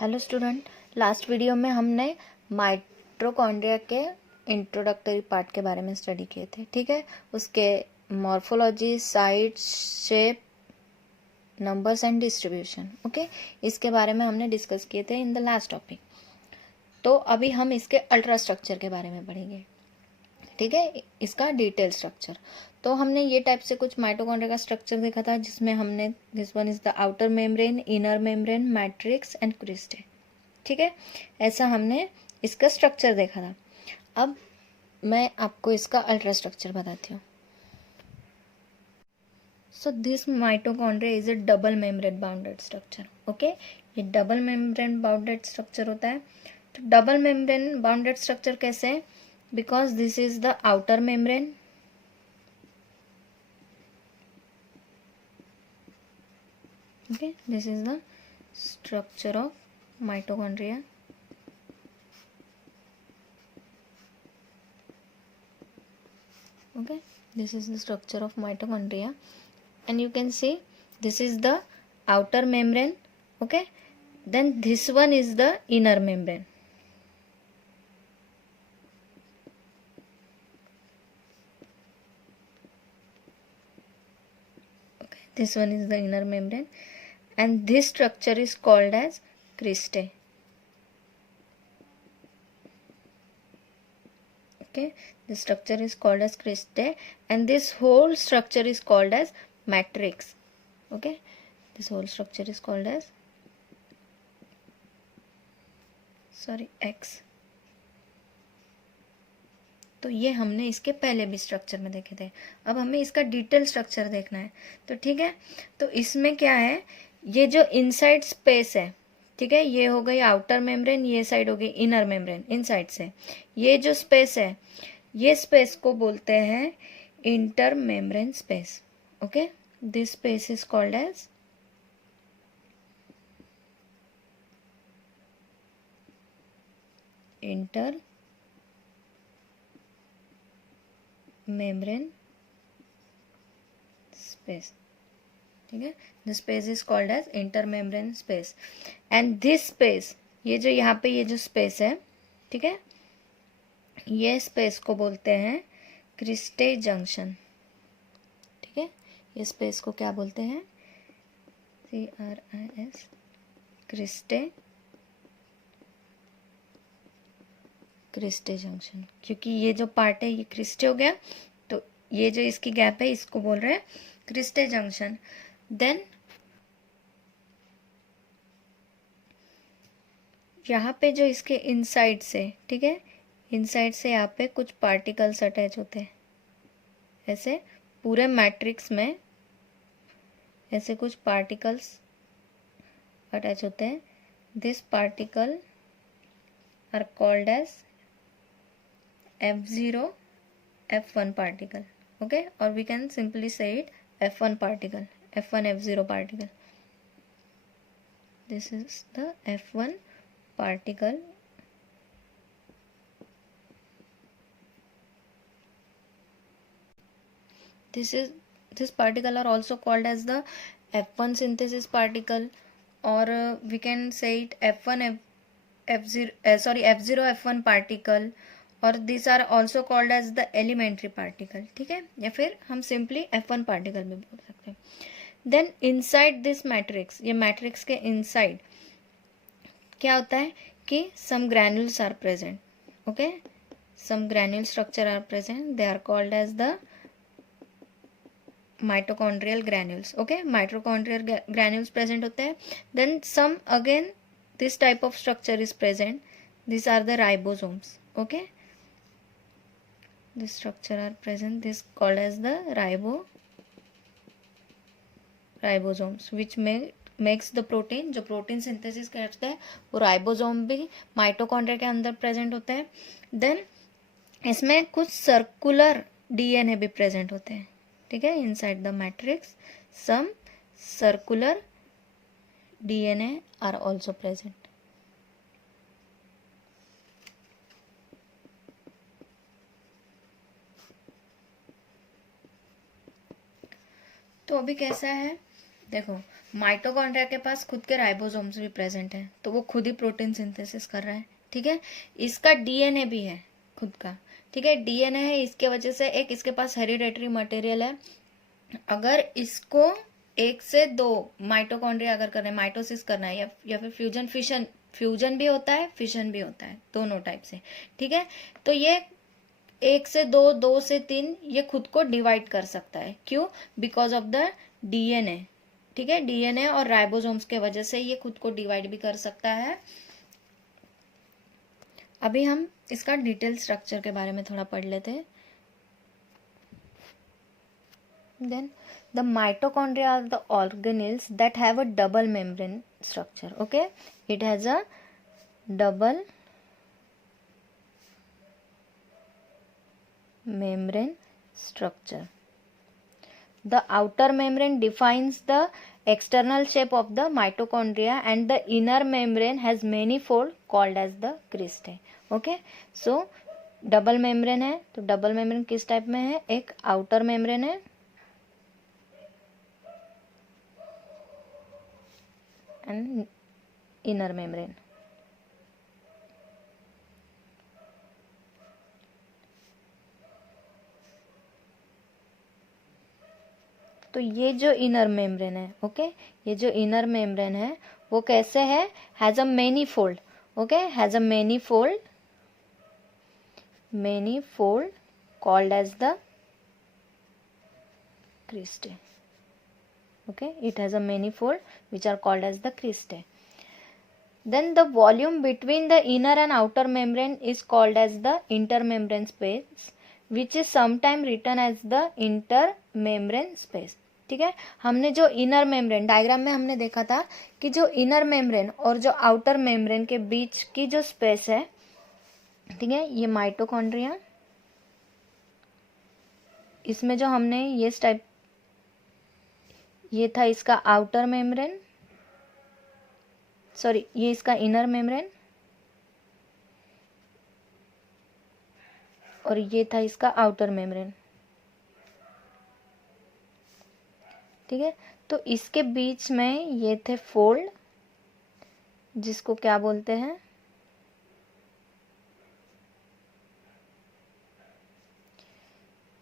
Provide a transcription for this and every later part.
Hello student, last video में हमने माइटोकॉन्ड्रिया के इंट्रोडक्टरी पार्ट के बारे में स्टडी किए थे। ठीक है, उसके morphology, size, shape, numbers and distribution, okay, इसके बारे में हमने डिस्कस किए थे इन द लास्ट टॉपिक। तो अभी हम इसके अल्ट्रा स्ट्रक्चर के बारे में पढ़ेंगे। ठीक है, इसका डिटेल स्ट्रक्चर। तो हमने ये टाइप से कुछ माइटोकॉन्ड्रिया का स्ट्रक्चर देखा था, जिसमें हमने this one is the outer membrane, inner membrane, matrix and cristae. ठीक है, ऐसा हमने इसका स्ट्रक्चर देखा था। अब मैं आपको इसका अल्ट्रा स्ट्रक्चर बताती हूँ। So this mitochondria is a double membrane bounded structure. Okay, ये डबल मेम्ब्रेन बाउंडेड स्ट्रक्चर होता है। तो डबल मेम्ब्रेन बाउंडेड स्ट्रक्चर कैसे है? Because this is the outer membrane, okay, this is the structure of mitochondria. Okay, this is the structure of mitochondria, and you can see this is the outer membrane. Okay, then this one is the inner membrane. Okay, this one is the inner membrane, and this structure is called as cristae. Okay, the structure is called as cristae, and this whole structure is called as matrix. Okay, this whole structure is called as X. तो ये हमने इसके पहले भी स्ट्रक्चर में देखे थे। अब हमें इसका डिटेल स्ट्रक्चर देखना है। तो ठीक है, तो इसमें क्या है, ये जो इनसाइड स्पेस है, ठीक है, ये हो गई आउटर मेम्ब्रेन, ये साइड हो गई इनर मेम्ब्रेन इनसाइड से। ये जो स्पेस है, ये स्पेस को बोलते हैं intermembrane space. Okay, this space is called as inter membrane space. ठीक है, the space is called as intermembrane space, and this space, ये जो यहाँ पे ये जो space है, ठीक है, ये space को बोलते हैं क्रिस्टे जंक्शन। ठीक है, ये space को क्या बोलते हैं? CRIS, cristae junction. क्योंकि ये जो पार्ट है ये क्रिस्टे हो गया, तो ये जो इसकी गैप है इसको बोल रहे हैं क्रिस्टे जंक्शन। देन यहाँ पे जो इसके इनसाइड से, ठीक है, इनसाइड से यहाँ पे कुछ पार्टिकल्स अटैच होते हैं। ऐसे पूरे मैट्रिक्स में ऐसे कुछ पार्टिकल्स अटैच होते हैं। This particle are called as F0, F1 particle. Okay, or we can simply say it F1 particle, F1 F0 particle. This is the F1 particle. This particle are also called as the F1 synthesis particle, or we can say it F1 F0 F1 particle, और this are also called as the elementary particle. ठीक है, या फिर हम simply F1 particle भी बोल सकते हैं। देन इनसाइड दिस मैट्रिक्स, ये मैट्रिक्स के इनसाइड क्या होता है कि some granules are present. Okay, some granule structure are present, they are called as the mitochondrial granules. Okay, mitochondrial granules present होते हैं। Then some again this type of structure is present, this are the ribosomes. Okay, this structure are present, this called as the ribosomes, which makes the protein। जो protein synthesis करते हैं वो राइबोसोम भी माइटोकॉन्ड्रिया के अंदर प्रेजेंट होते हैं। देन इसमें कुछ सर्कुलर डीएनए भी प्रेजेंट होते हैं। ठीक है, inside the matrix some circular DNA are also present. तो अभी कैसा है, देखो माइटोकॉन्ड्रिया के पास खुद के राइबोसोम्स भी प्रेजेंट हैं, तो वो खुद ही प्रोटीन सिंथेसिस कर रहा है, ठीक है। इसका डीएनए भी है खुद का, ठीक है, डीएनए है, इसके वजह से एक इसके पास हेरिडेटरी मटेरियल है। अगर इसको 1 से 2 माइटोकॉन्ड्रिया अगर करना है, माइटोसिस करना है या फिर फ्यूजन भी होता है, फिशन भी होता है, दोनों टाइप से, ठीक है। तो ये 1 से 2, 2 से 3 ये खुद को डिवाइड कर सकता है। क्यों? बिकॉज ऑफ द डीएनए, ठीक है, डीएनए और राइबोसोम्स के वजह से ये खुद को डिवाइड भी कर सकता है। अभी हम इसका डिटेल स्ट्रक्चर के बारे में थोड़ा पढ़ लेते हैं। Then the mitochondria are the organelles that have a double membrane structure. Okay, it has a double membrane structure. The outer membrane defines the external shape of the mitochondria and the inner membrane has many folds called as the cristae. Okay, so double membrane है, तो double membrane किस टाइप में है? एक outer membrane है and inner membrane. तो ये जो इनर मेम्ब्रेन है, ओके, ये जो इनर मेम्ब्रेन है वो कैसे है? Has a many fold, okay, has a many fold called as the cristae. Okay, it has a manifold which are called as the cristae. Then the volume between the inner and outer membrane is called as the intermembrane space, which is sometimes written as the intermembrane space. ठीक है, हमने जो inner membrane diagram में हमने देखा था कि जो इनर मेम्ब्रेन और जो आउटर मेम्ब्रेन के बीच की जो स्पेस है, ठीक है, ये माइटोकॉन्ड्रिया, इसमें जो हमने ये टाइप, ये था इसका आउटर मेम्ब्रेन, सॉरी ये इसका इनर मेम्ब्रेन और ये था इसका आउटर मेम्ब्रेन, ठीक है। तो इसके बीच में ये थे फोल्ड, जिसको क्या बोलते हैं?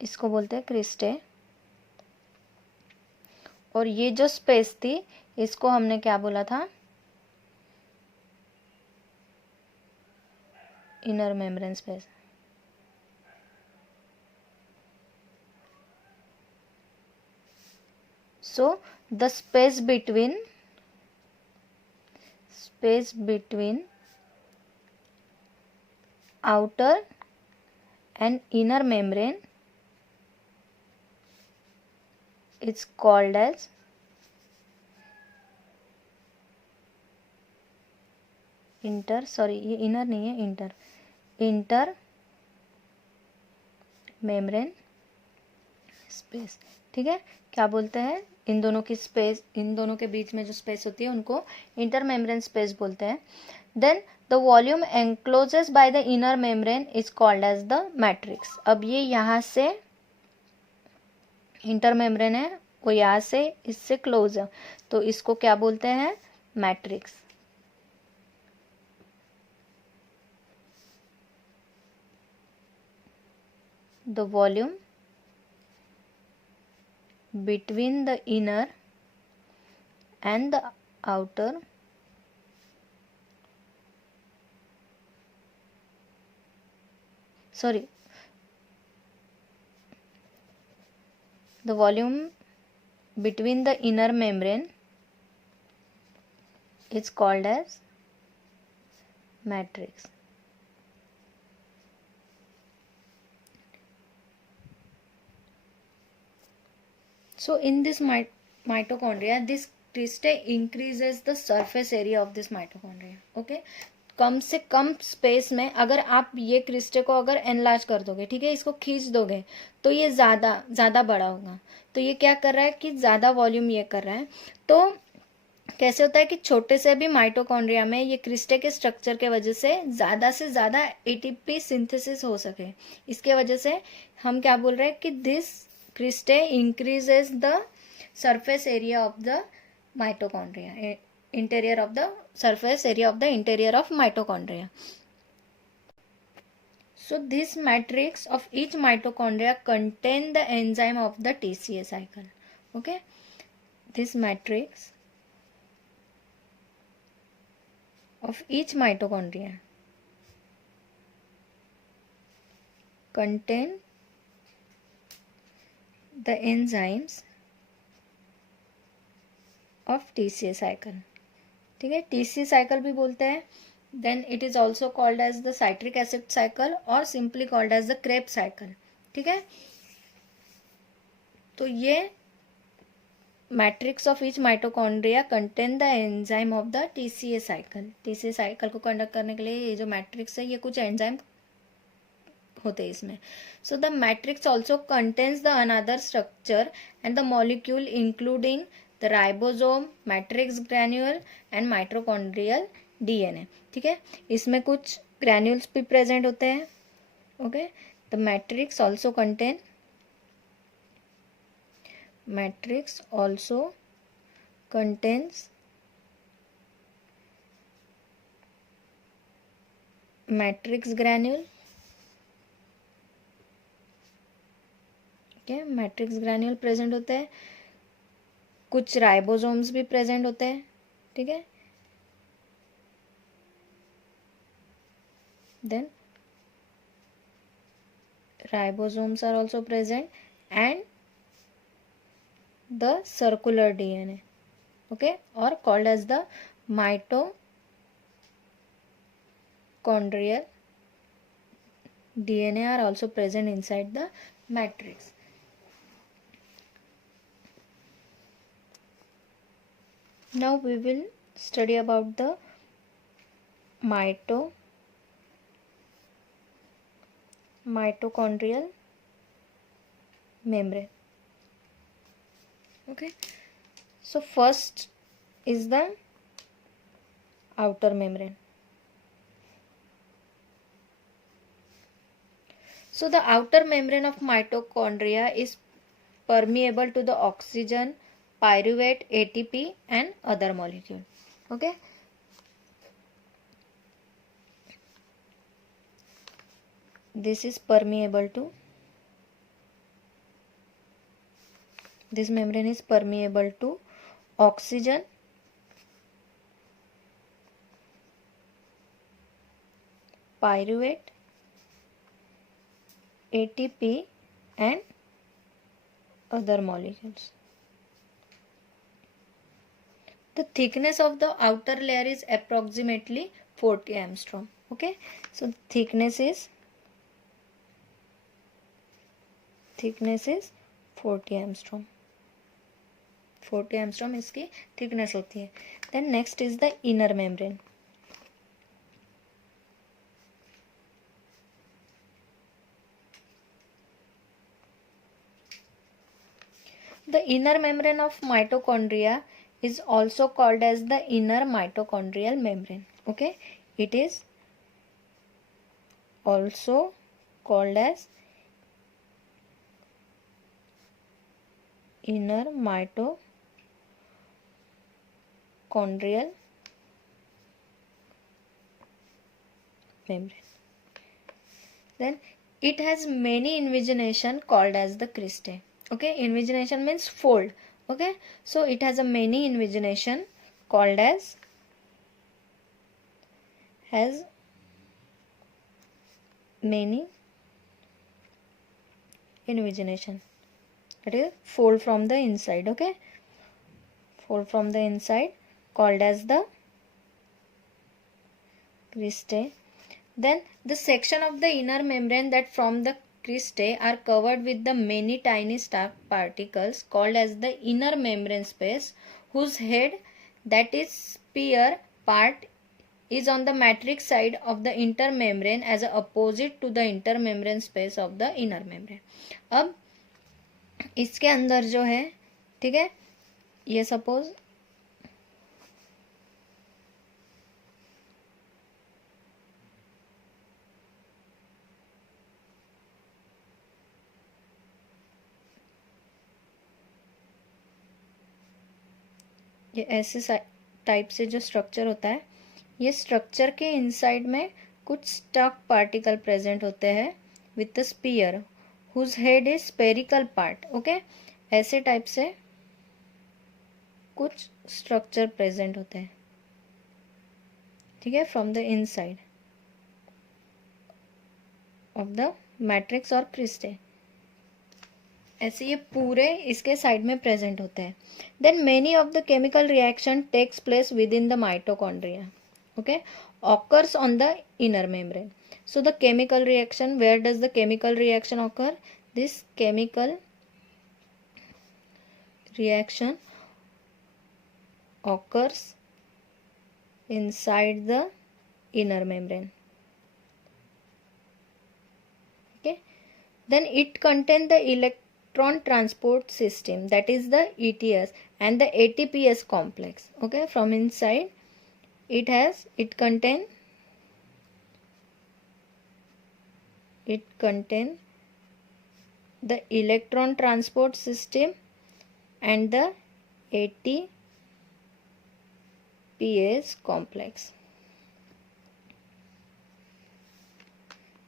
इसको बोलते हैं क्रिस्टे। और ये जो स्पेस थी इसको हमने क्या बोला था? Inner membrane space. So the space between outer and inner membrane is called as ये इनर नहीं है, इंटर मेम्ब्रेन स्पेस, ठीक है। क्या बोलते हैं? इन दोनों की स्पेस, इन दोनों के बीच में जो स्पेस होती है उनको इंटर मेम्ब्रेन स्पेस बोलते हैं। Then the volume encloses by the inner membrane is called as the matrix. अब ये यहाँ से इंटर मेम्ब्रेन है, वो यहाँ से इससे क्लोज है, तो इसको क्या बोलते हैं? Matrix. The volume between the inner and the outer the volume between the inner membrane is called as matrix. So in this mitochondria, this cristae increases the surface area of this mitochondria. Okay, कम से कम स्पेस में अगर आप ये क्रिस्टे को अगर एनलार्ज कर दोगे, ठीक है, इसको खींच दोगे, तो ये ज़्यादा बड़ा होगा। तो ये क्या कर रहा है कि ज़्यादा वॉल्यूम ये कर रहा है। तो कैसे होता है कि छोटे से भी माइटोकॉन्ड्रिया में ये क्रिस्टे के स्ट्रक्चर के वजह से ज़्यादा एटीपी सिंथेसिस हो सके, इसके वजह से हम क्या बोल रहे हैं कि this cristae increases the surface area of the mitochondria, interior of the surface area of the interior of mitochondria. So this matrix of each mitochondria contain the enzyme of the TCA cycle. Okay, this matrix of each mitochondria contain the enzymes of TCA cycle. ठीक है, TCA cycle भी बोलते हैं. Then it is also called as the citric acid cycle or simply called as the Krebs cycle. ठीक है, तो ये matrix of each mitochondria contain the enzyme of the TCA cycle. TCA cycle को कंडक्ट करने के लिए ये जो मैट्रिक्स है ये कुछ एंजाइम होते हैं इसमें. So the matrix also contains the another structure and the molecule including the ribosome, matrix granule and mitochondrial DNA. ठीक है, इसमें कुछ ग्रैन्यूल्स भी प्रेजेंट होते हैं. Okay, the matrix also contain matrix also contains matrix granule. okay, matrix granule present होते हैं, कुछ राइबोसोम्स भी प्रेजेंट होते हैं. ठीक है, then ribosomes are also present and the circular DNA, okay, or called as the mitochondrial DNA are also present inside the matrix. Now we will study about the mitochondrial membrane. Okay, so first is the outer membrane. So the outer membrane of mitochondria is permeable to the oxygen, pyruvate, ATP and other molecule. Okay, this is permeable to, this membrane is permeable to oxygen, pyruvate, ATP and other molecules. The thickness of the outer layer is approximately 40 angstrom. Okay, so thickness is 40 angstrom. 40 angstrom इसकी thickness होती है. Then next is the inner membrane. The inner membrane of mitochondria is also called as the inner mitochondrial membrane. Okay, it is also called as inner mitochondrial membrane. Then it has many invagination called as the cristae. Okay, invagination means fold. Okay, so it has a many invagination called as many invagination. It is fold from the inside. Okay, fold from the inside called as the cristae. Then the section of the inner membrane that from the cristae are covered with the many tiny stark particles called as the inner membrane space, whose head, that is sphere part, is on the matrix side of the intermembrane as a opposite to the intermembrane space of the inner membrane. अब इसके अंदर जो है, ठीक है, ये सपोज ये ऐसे टाइप से जो स्ट्रक्चर होता है, ये स्ट्रक्चर के इनसाइड में कुछ स्टक पार्टिकल प्रेजेंट होते हैं with the spear whose head is spherical part. Okay, ऐसे टाइप से कुछ स्ट्रक्चर प्रेजेंट होते हैं, ठीक है, from the inside of the matrix और क्रिस्टे। ऐसे ये पूरे इसके साइड में प्रेजेंट होते हैं। Then many of the chemical reaction takes place within the mitochondria, okay, occurs on the inner membrane. So the chemical reaction, where does the chemical reaction occur? This chemical reaction occurs inside the inner membrane. Okay, then it contains the electron transport system, that is the ETS, and the ATPase complex. Okay, from inside it contain the electron transport system and the ATPase complex.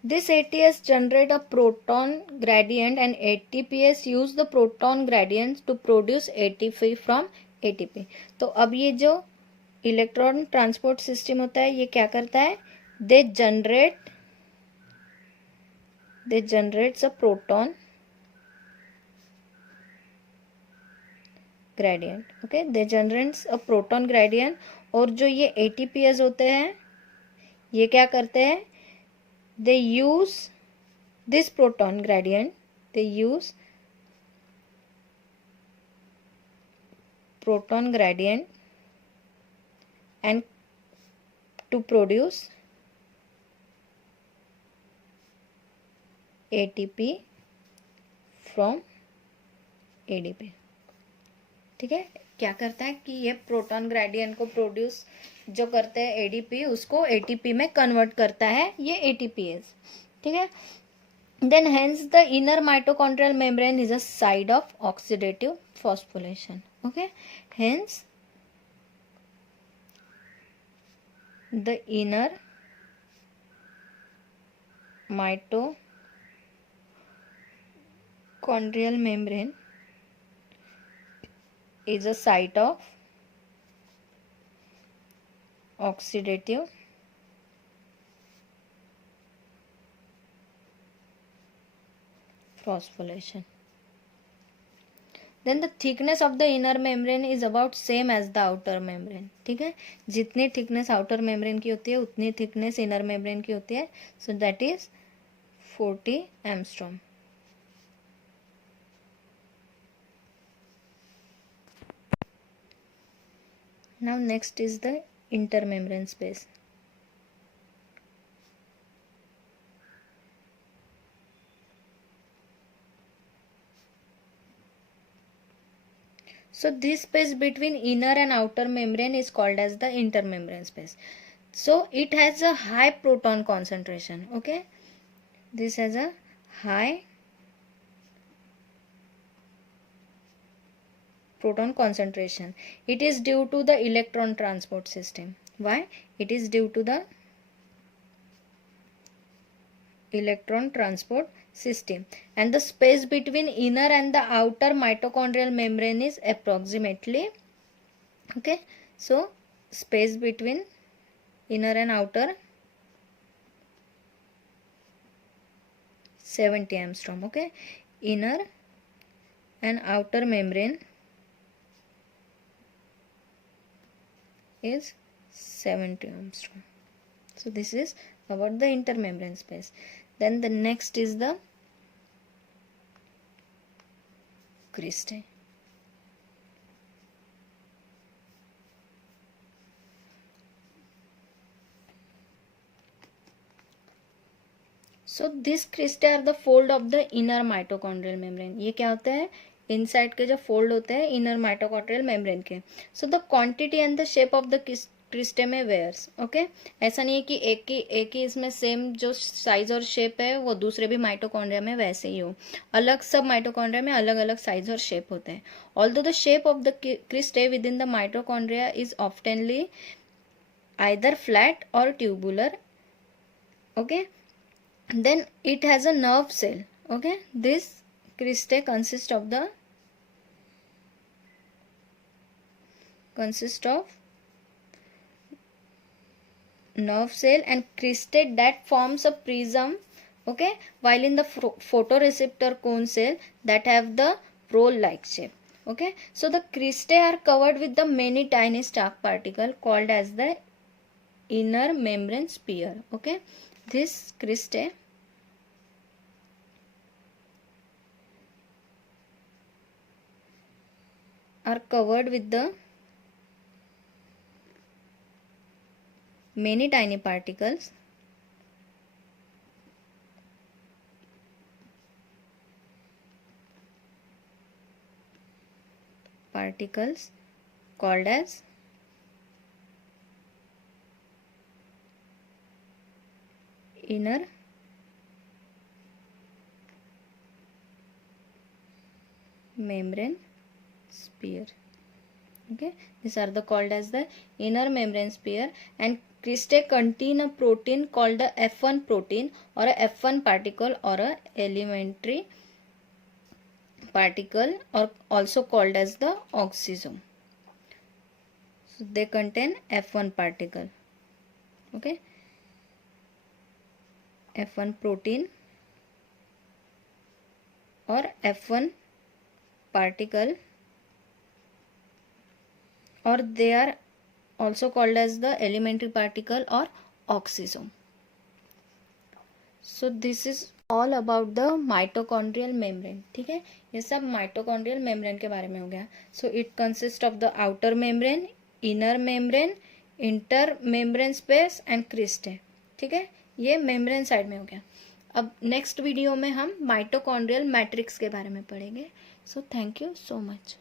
This ATS generate a proton gradient and ATPase use the proton gradient to produce ATP from ATP. तो अब ये जो electron transport system होता है, ये क्या करता है? They generates a proton gradient. Okay, they generates a proton gradient. और जो ये ATPase होते हैं, ये क्या करते हैं? They use this proton gradient, they use proton gradient and to produce ATP from ADP। ठीक है, क्या करता है कि ये प्रोटॉन ग्रेडियंट को प्रोड्यूस जो करते हैं ADP, उसको ATP में कन्वर्ट करता है ये ATPase। ठीक है, then hence the inner mitochondrial membrane is a side of oxidative phosphorylation. Okay, hence the inner mitochondrial membrane is a site of oxidative phosphorylation. Then the thickness of the inner membrane is about same as the outer membrane। ठीक है, जितनी thickness outer membrane की होती है उतनी thickness inner membrane की होती है। So that is 40 angstrom. Now next is the intermembrane space. So this space between inner and outer membrane is called as the intermembrane space. So it has a high proton concentration. Okay, this has a high proton concentration. It is due to the electron transport system. Why? It is due to the electron transport system, and the space between inner and the outer mitochondrial membrane is approximately, okay, so space between inner and outer 70 angstrom. Okay, inner and outer membrane is 70 angstrom. So this is about the intermembrane space. Then the next is the cristae. So this cristae are the fold of the inner mitochondrial membrane. ये क्या होता है? इनसाइड के जो फोल्ड होते हैं inner mitochondrial membrane के. So the quantity and the shape of the cristae में वेयर्स। ओके, ऐसा नहीं है कि एक ही इसमें सेम जो साइज और शेप है वो दूसरे भी माइटोकॉन्ड्रिया में वैसे ही हो। अलग सब माइटोकॉन्ड्रिया में अलग अलग साइज और शेप होते हैं। Although the shape of the cristae within the mitochondria is oftenly either flat or tubular. Okay, then it has a nerve cell. Okay, this cristae consists of nerve cell and cristae that forms a prism. Okay, while in the photoreceptor cone cell that have the roll like shape. Okay, so the cristae are covered with the many tiny stark particle called as the inner membrane sphere. Okay, this cristae are covered with the many tiny particles called as inner membrane sphere. Okay, these are the called as the inner membrane sphere, and cristae contain a protein called the F1 protein or a F1 particle or a elementary particle, or also called as the oxisome. So they contain F1 particle. Okay, F1 protein or F1 particle, or they are also called as the elementary particle or oxisome. So this is all about the mitochondrial membrane. ठीक है, ये सब mitochondrial membrane के बारे में हो गया. So it consists of the outer membrane, inner membrane, intermembrane space and cristae. ठीक है, ये membrane साइड में हो गया. अब नेक्स्ट वीडियो में हम माइटोकॉन्ड्रियल मैट्रिक्स के बारे में पढ़ेंगे. So thank you so much.